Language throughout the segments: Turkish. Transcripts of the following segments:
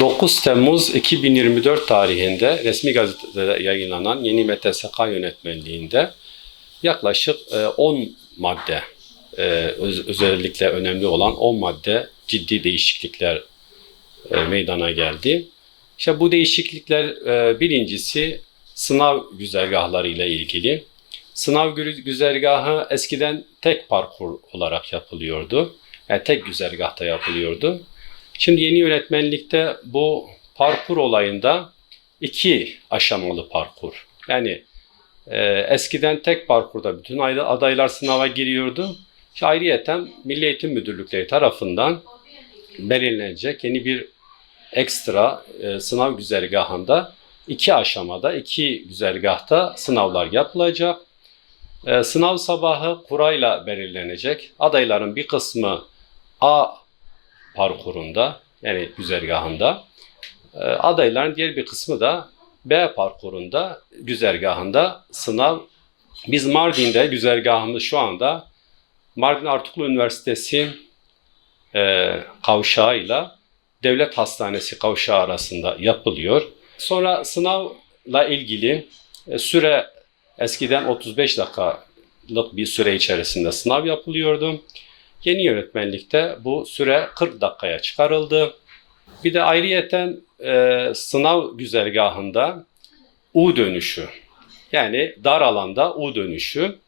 9 Temmuz 2024 tarihinde resmi gazetede yayınlanan yeni MTSK yönetmenliğinde yaklaşık 10 madde, özellikle önemli olan 10 madde ciddi değişiklikler meydana geldi. İşte bu değişiklikler birincisi sınav güzergahları ile ilgili. Sınav güzergahı eskiden tek parkur olarak yapılıyordu. Yani tek güzergahta yapılıyordu. Şimdi yeni yönetmenlikte bu parkur olayında 2 aşamalı parkur. Yani eskiden tek parkurda bütün adaylar sınava giriyordu. Ayrıyeten Milli Eğitim Müdürlükleri tarafından belirlenecek yeni bir ekstra sınav güzergahında 2 aşamada, 2 güzergahta sınavlar yapılacak. Sınav sabahı kurayla belirlenecek. Adayların bir kısmı A parkurunda, yani güzergahında, adayların diğer bir kısmı da B parkurunda, güzergahında sınav. Biz Mardin'de güzergahımız şu anda Mardin Artuklu Üniversitesi kavşağıyla Devlet Hastanesi kavşağı arasında yapılıyor. Sonra sınavla ilgili süre eskiden 35 dakikalık bir süre içerisinde sınav yapılıyordu. Yeni yönetmenlikte bu süre 40 dakikaya çıkarıldı. Bir de ayrıyeten sınav güzergahında U dönüşü, yani dar alanda U dönüşü.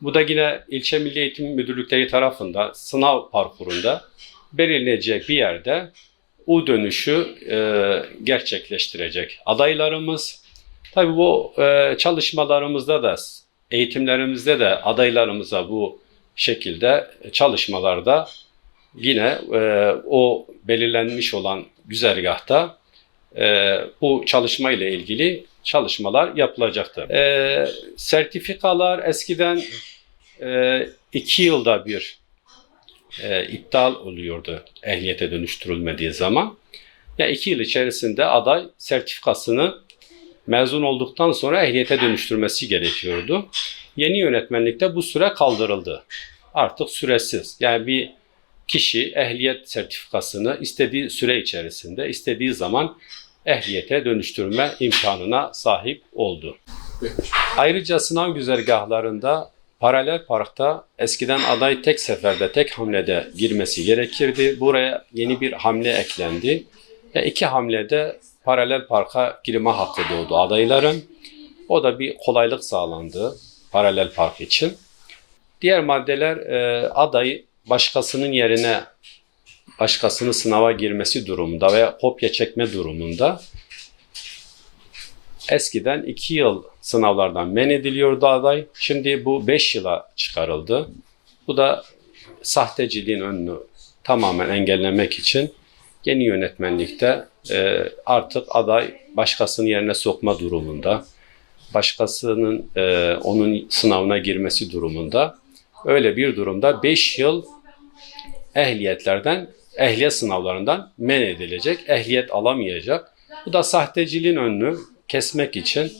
Bu da yine ilçe Milli Eğitim Müdürlükleri tarafından sınav parkurunda belirlenecek bir yerde U dönüşü gerçekleştirecek adaylarımız. Tabii bu çalışmalarımızda da, eğitimlerimizde de adaylarımıza bu şekilde çalışmalarda yine o belirlenmiş olan güzergahta bu çalışma ile ilgili çalışmalar yapılacaktır. Sertifikalar eskiden 2 yılda bir iptal oluyordu ehliyete dönüştürülmediği zaman. Ya 2 yıl içerisinde aday sertifikasını mezun olduktan sonra ehliyete dönüştürmesi gerekiyordu. Yeni yönetmenlikte bu süre kaldırıldı. Artık süresiz. Yani bir kişi ehliyet sertifikasını istediği süre içerisinde, istediği zaman ehliyete dönüştürme imkanına sahip oldu. Ayrıca sınav güzergahlarında paralel parkta eskiden aday tek seferde, tek hamlede girmesi gerekirdi. Buraya yeni bir hamle eklendi. 2 hamlede paralel parka girme hakkı doğdu adayların. O da bir kolaylık sağlandı paralel park için. Diğer maddeler aday başkasının yerine başkasının sınava girmesi durumunda veya kopya çekme durumunda eskiden 2 yıl sınavlardan men ediliyordu aday. Şimdi bu 5 yıla çıkarıldı. Bu da sahteciliğin önünü tamamen engellemek için yeni yönetmenlikte artık aday başkasının yerine sokma durumunda, başkasının onun sınavına girmesi durumunda, öyle bir durumda 5 yıl ehliyet sınavlarından men edilecek, ehliyet alamayacak. Bu da sahteciliğin önünü kesmek için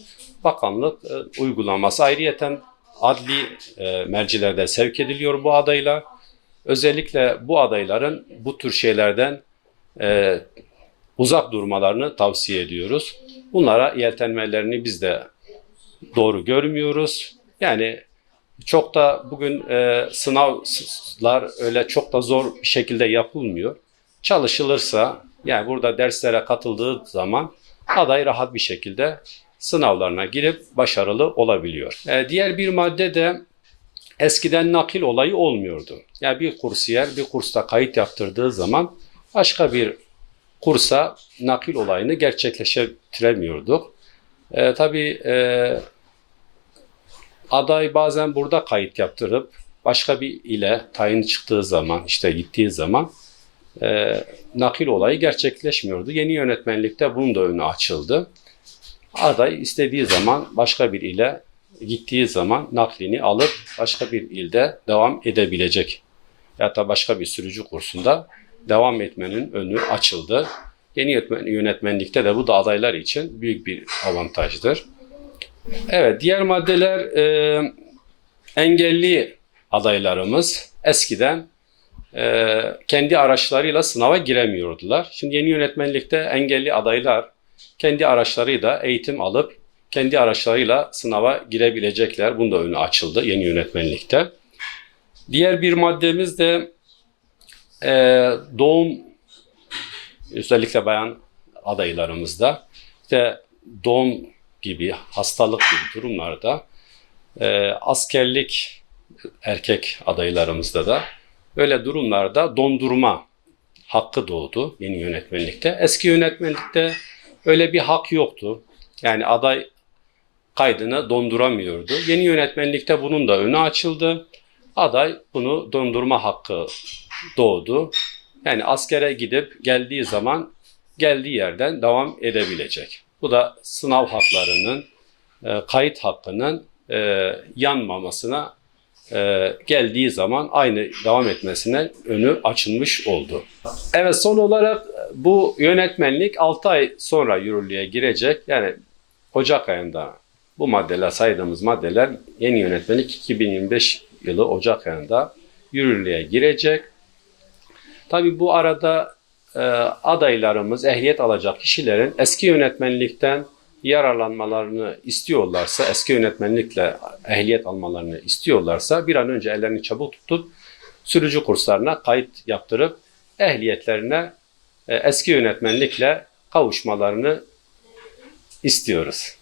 bakanlık uygulaması. Ayrıyeten adli mercilerde sevk ediliyor bu adaylar. Özellikle bu adayların bu tür şeylerden uzak durmalarını tavsiye ediyoruz. Bunlara yeltenmelerini biz de doğru görmüyoruz. Yani çok da bugün sınavlar öyle çok da zor bir şekilde yapılmıyor. Çalışılırsa, yani burada derslere katıldığı zaman aday rahat bir şekilde sınavlarına girip başarılı olabiliyor. Diğer bir madde de eskiden nakil olayı olmuyordu. Yani bir kursiyer bir kursta kayıt yaptırdığı zaman başka bir kursa nakil olayını gerçekleştiremiyorduk. Tabii aday bazen burada kayıt yaptırıp başka bir ile tayin çıktığı zaman, işte gittiği zaman nakil olayı gerçekleşmiyordu. Yeni yönetmenlikte bunun da önü açıldı. Aday istediği zaman başka bir ile gittiği zaman naklini alıp başka bir ilde devam edebilecek. Ya da başka bir sürücü kursunda devam etmenin önü açıldı. Yeni yönetmenlikte de bu da adaylar için büyük bir avantajdır. Evet, diğer maddeler engelli adaylarımız eskiden kendi araçlarıyla sınava giremiyordular. Şimdi yeni yönetmenlikte engelli adaylar kendi araçlarıyla eğitim alıp kendi araçlarıyla sınava girebilecekler. Bunun da önü açıldı yeni yönetmenlikte. Diğer bir maddemiz de doğum, özellikle bayan adaylarımızda işte doğum gibi, hastalık gibi durumlarda askerlik erkek adaylarımızda da böyle durumlarda dondurma hakkı doğdu yeni yönetmenlikte. Eski yönetmenlikte öyle bir hak yoktu. Yani aday kaydını donduramıyordu. Yeni yönetmenlikte bunun da önü açıldı. Aday bunu dondurma hakkı doğdu. Yani askere gidip geldiği zaman geldiği yerden devam edebilecek. Bu da sınav haklarının, kayıt hakkının yanmamasına geldiği zaman aynı devam etmesine önü açılmış oldu. Evet, son olarak bu yönetmenlik 6 ay sonra yürürlüğe girecek. Yani Ocak ayında bu maddeler, saydığımız maddeler yeni yönetmenlik 2025 yılı Ocak ayında yürürlüğe girecek. Tabii bu arada adaylarımız, ehliyet alacak kişilerin eski yönetmenlikten yararlanmalarını istiyorlarsa, eski yönetmenlikle ehliyet almalarını istiyorlarsa bir an önce ellerini çabuk tutup sürücü kurslarına kayıt yaptırıp ehliyetlerine eski yönetmenlikle kavuşmalarını istiyoruz.